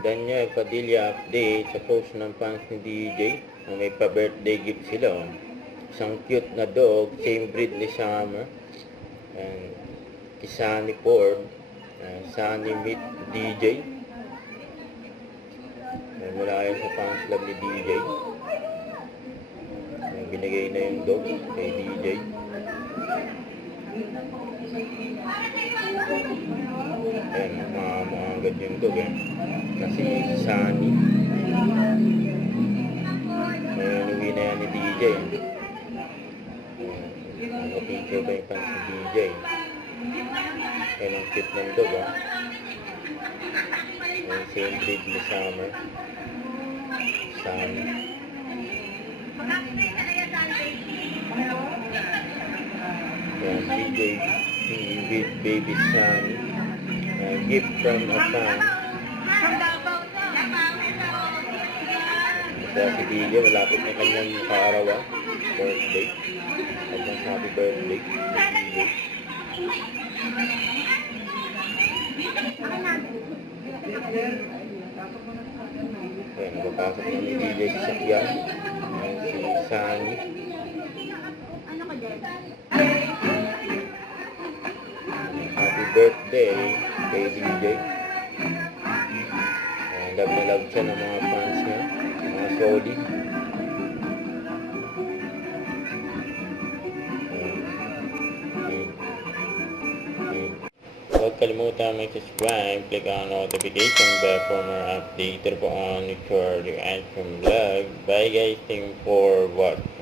Daniel Padilla update sa post ng fans ni DJ na may pa-birthday gift sila. Oh. Isang cute na dog, same breed ni Summer. And Sunny Ford, Sunny meet DJ. Mula yan sa fans club ni DJ. Binigay na yung dog kay DJ. Ayan, agad yung dog eh. Kasi Sunny. Inuwi na yan ni DJ. Picture ba yung fans ni DJ? Ayan ang cute ng dog ah. Ayan, same breed ni Summer. Sunny. Ayan, DJ with baby Sunny. Gift from a fan. Kaya si DJ, malapit na kanyang kaarawa. Birthday. Advance happy birthday. DJ. Kaya napapasok na ni DJ si Sakyan. Si Sunny. Happy birthday kay DJ. Love na love siya ng mga fans niya, mga solid. Huwag kalimutan mag-subscribe, click on notification bell for more update po on Nicole Item Vlog. Bye guys, thank you for watching.